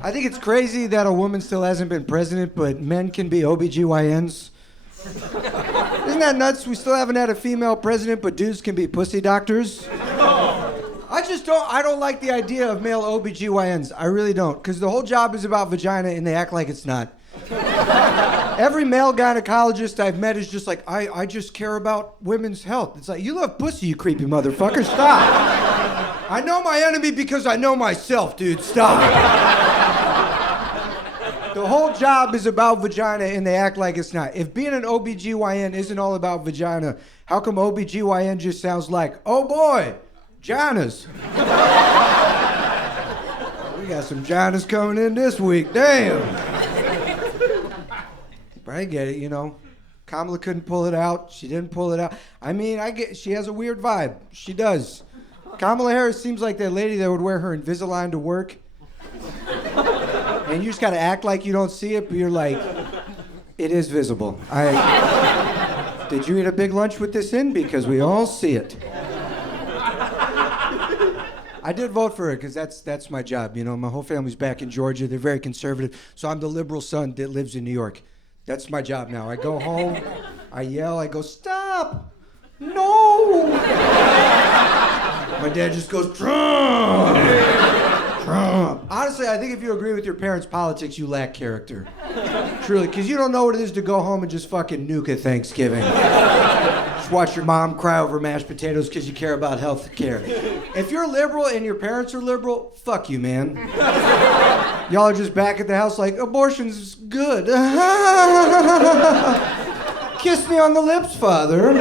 I think it's crazy that a woman still hasn't been president, but men can be OBGYNs. Isn't that nuts? We still haven't had a female president, but dudes can be pussy doctors. I don't like the idea of male OBGYNs. I really don't, because the whole job is about vagina and they act like it's not. Every male gynecologist I've met is just like, I just care about women's health. It's like, you love pussy, you creepy motherfucker. Stop. I know my enemy because I know myself, dude. Stop. The whole job is about vagina and they act like it's not. If being an OBGYN isn't all about vagina, how come OBGYN just sounds like, oh boy, Ginas. We got some Ginas coming in this week, damn. But I get it, you know. Kamala couldn't pull it out. She didn't pull it out. I mean, she has a weird vibe. She does. Kamala Harris seems like that lady that would wear her Invisalign to work. And you just gotta act like you don't see it, but you're like, it is visible. Did you eat a big lunch with this in? Because we all see it. I did vote for her because that's my job. You know, my whole family's back in Georgia. They're very conservative. So I'm the liberal son that lives in New York. That's my job now. I go home, I yell, I go, stop! No! My dad just goes, Trump! Trump. Honestly, I think if you agree with your parents' politics, you lack character. Truly, because you don't know what it is to go home and just fucking nuke at Thanksgiving. Just watch your mom cry over mashed potatoes because you care about health care. If you're liberal and your parents are liberal, fuck you, man. Y'all are just back at the house like, abortion's good. Kiss me on the lips, father.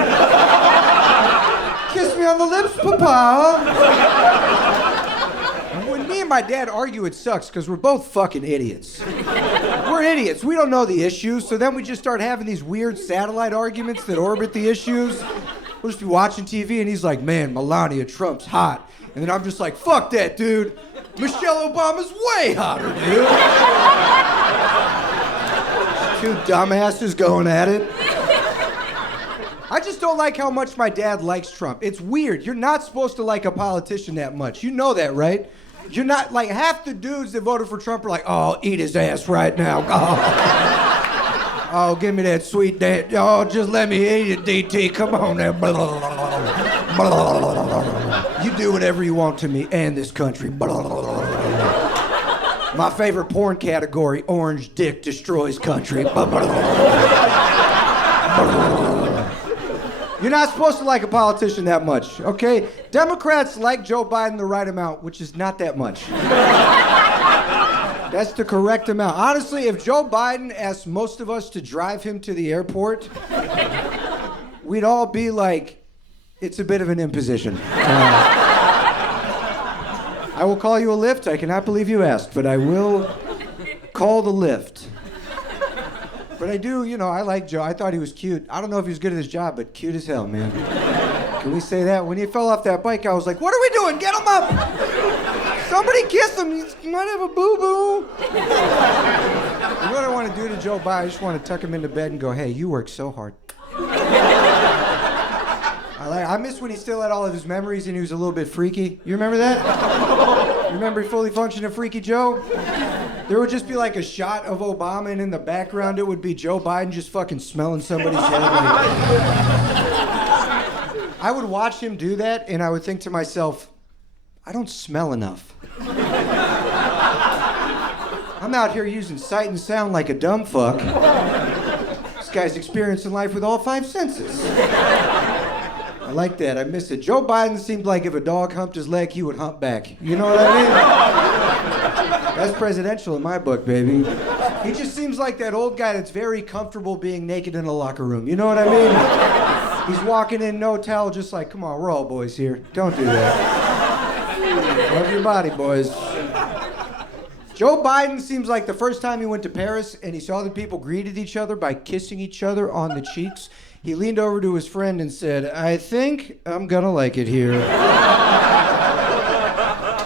Kiss me on the lips, papa. When me and my dad argue, it sucks because we're both fucking idiots. We're idiots. We don't know the issues, so then we just start having these weird satellite arguments that orbit the issues. We'll just be watching TV and he's like, man, Melania Trump's hot. And then I'm just like, fuck that, dude. Michelle Obama's way hotter, dude. Two dumbasses going at it. I just don't like how much my dad likes Trump. It's weird. You're not supposed to like a politician that much. You know that, right? You're not, like, half the dudes that voted for Trump are like, oh, eat his ass right now. Oh, give me that sweet dad. Oh, just let me eat it, DT. Come on now. You do whatever you want to me and this country. My favorite porn category, orange dick destroys country. You're not supposed to like a politician that much, okay? Democrats like Joe Biden the right amount, which is not that much. That's the correct amount. Honestly, if Joe Biden asked most of us to drive him to the airport, we'd all be like, it's a bit of an imposition. I will call you a lift. I cannot believe you asked, but I will call the lift. But I do, you know, I like Joe. I thought he was cute. I don't know if he was good at his job, but cute as hell, man. Can we say that? When he fell off that bike, I was like, what are we doing? Get him up! Somebody kiss him. He might have a boo-boo. You know what I want to do to Joe Biden? I just want to tuck him into bed and go, hey, you work so hard. I miss when he still had all of his memories and he was a little bit freaky. You remember that? You remember fully functioning Freaky Joe? There would just be like a shot of Obama, and in the background it would be Joe Biden just fucking smelling somebody's head. I would watch him do that, and I would think to myself, I don't smell enough. I'm out here using sight and sound like a dumb fuck. This guy's experiencing life with all five senses. I like that. I miss it. Joe Biden seemed like if a dog humped his leg, he would hump back. You know what I mean? That's presidential in my book, baby. He just seems like that old guy that's very comfortable being naked in a locker room. You know what I mean? He's walking in, no towel, just like, come on, we're all boys here. Don't do that. Love your body, boys. Joe Biden seems like the first time he went to Paris and he saw the people greeted each other by kissing each other on the cheeks, he leaned over to his friend and said, I think I'm gonna like it here.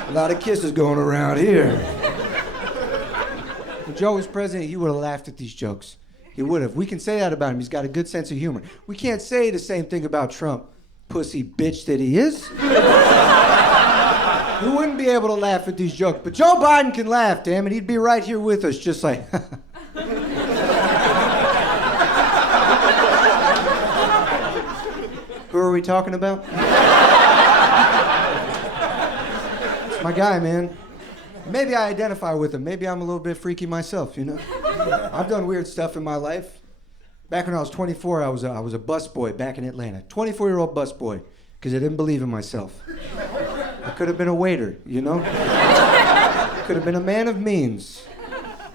A lot of kisses going around here. When Joe was president, he would have laughed at these jokes. He would have. We can say that about him. He's got a good sense of humor. We can't say the same thing about Trump. Pussy bitch that he is. Who wouldn't be able to laugh at these jokes, but Joe Biden can laugh, damn it. He'd be right here with us, just like... Who are we talking about? It's my guy, man. Maybe I identify with him. Maybe I'm a little bit freaky myself, you know? I've done weird stuff in my life. Back when I was 24, I was a busboy back in Atlanta. 24-year-old busboy, because I didn't believe in myself. I could have been a waiter, you know? Could have been a man of means.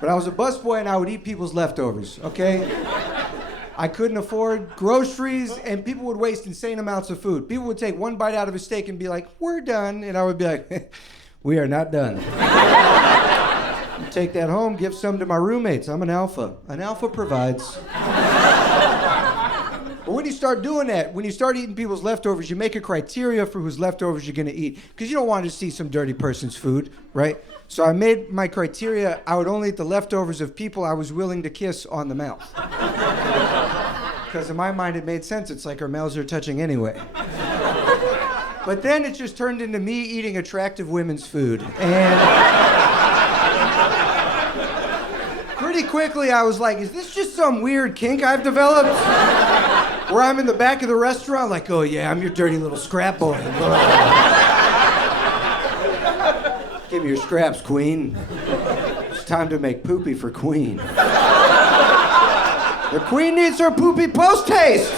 But I was a busboy and I would eat people's leftovers, okay? I couldn't afford groceries and people would waste insane amounts of food. People would take one bite out of a steak and be like, we're done. And I would be like, we are not done. Take that home, give some to my roommates. I'm an alpha. An alpha provides. But when you start doing that, when you start eating people's leftovers, you make a criteria for whose leftovers you're gonna eat. Because you don't want to see some dirty person's food, right? So I made my criteria, I would only eat the leftovers of people I was willing to kiss on the mouth. Because in my mind it made sense, it's like our mouths are touching anyway. But then it just turned into me eating attractive women's food. And pretty quickly I was like, is this just some weird kink I've developed? Where I'm in the back of the restaurant like, oh yeah, I'm your dirty little scrap boy. Give me your scraps, queen. It's time to make poopy for queen. The queen needs her poopy post-haste.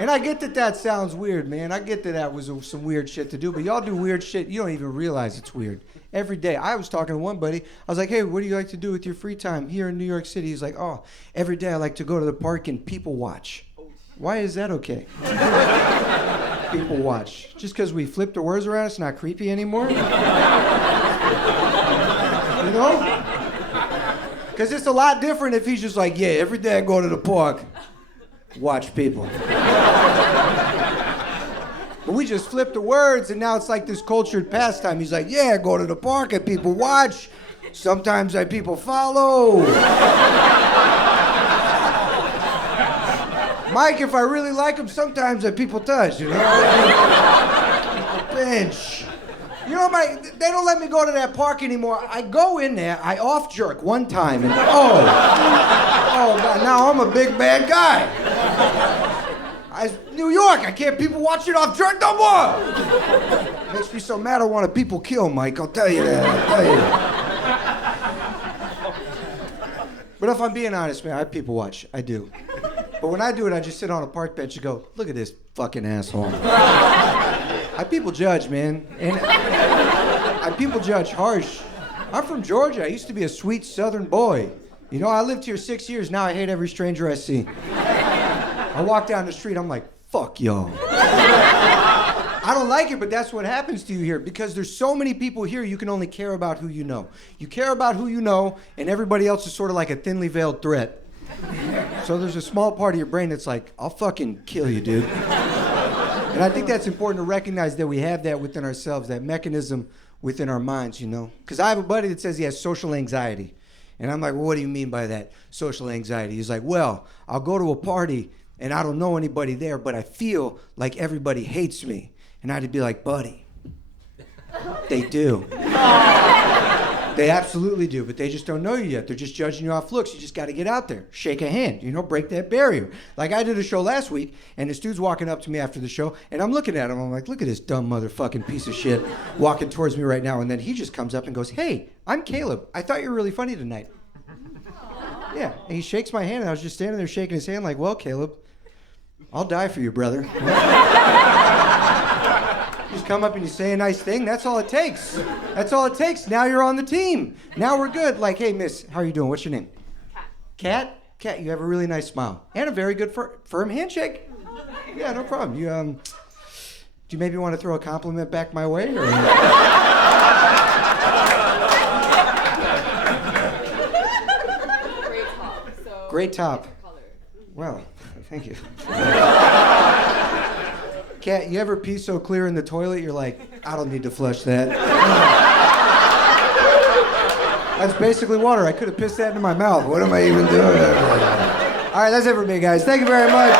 And I get that that sounds weird, man. I get that that was some weird shit to do, but y'all do weird shit. You don't even realize it's weird. Every day. I was talking to one buddy. I was like, hey, what do you like to do with your free time here in New York City? He's like, oh, every day I like to go to the park and people watch. Why is that okay? People watch. Just because we flip the words around, it's not creepy anymore? You know? Because it's a lot different if he's just like, yeah, every day I go to the park, watch people. But we just flipped the words, and now it's like this cultured pastime. He's like, yeah, I go to the park and people watch. Sometimes people follow. Mike, if I really like him, sometimes people touch, you know? People pinch. You know, they don't let me go to that park anymore. I go in there, I off-jerk one time, and oh, God, now I'm a big bad guy. New York, I can't people watching off-jerk no more. Makes me so mad I want to people kill, Mike, I'll tell you that, I'll tell you. But if I'm being honest, man, I people watch, I do. But when I do it, I just sit on a park bench and go, look at this fucking asshole. I people judge, man. And I people judge harsh. I'm from Georgia. I used to be a sweet southern boy. You know, I lived here 6 years. Now I hate every stranger I see. I walk down the street, I'm like, fuck y'all. I don't like it, but that's what happens to you here because there's so many people here, you can only care about who you know. You care about who you know, and everybody else is sort of like a thinly veiled threat. So there's a small part of your brain that's like, I'll fucking kill you, dude. And I think that's important to recognize that we have that within ourselves, that mechanism within our minds, you know? Because I have a buddy that says he has social anxiety. And I'm like, well, what do you mean by that, social anxiety? He's like, well, I'll go to a party and I don't know anybody there, but I feel like everybody hates me. And I'd be like, buddy, they do. They absolutely do, but they just don't know you yet. They're just judging you off looks. You just got to get out there, shake a hand, you know, break that barrier. Like I did a show last week, and this dude's walking up to me after the show, and I'm looking at him. I'm like, look at this dumb motherfucking piece of shit walking towards me right now. And then he just comes up and goes, hey, I'm Caleb. I thought you were really funny tonight. Yeah, and he shakes my hand, and I was just standing there shaking his hand like, well, Caleb, I'll die for you, brother. You just come up and you say a nice thing. That's all it takes. That's all it takes. Now you're on the team. Now we're good. Like, hey, miss, how are you doing? What's your name? Kat. Kat, you have a really nice smile. And a very good firm handshake. Yeah, no problem. You, do you maybe want to throw a compliment back my way? Or... Great top. Well, thank you. Kat, you ever pee so clear in the toilet, you're like, I don't need to flush that. That's basically water. I could have pissed that into my mouth. What am I even doing? All right, that's it for me, guys. Thank you very much.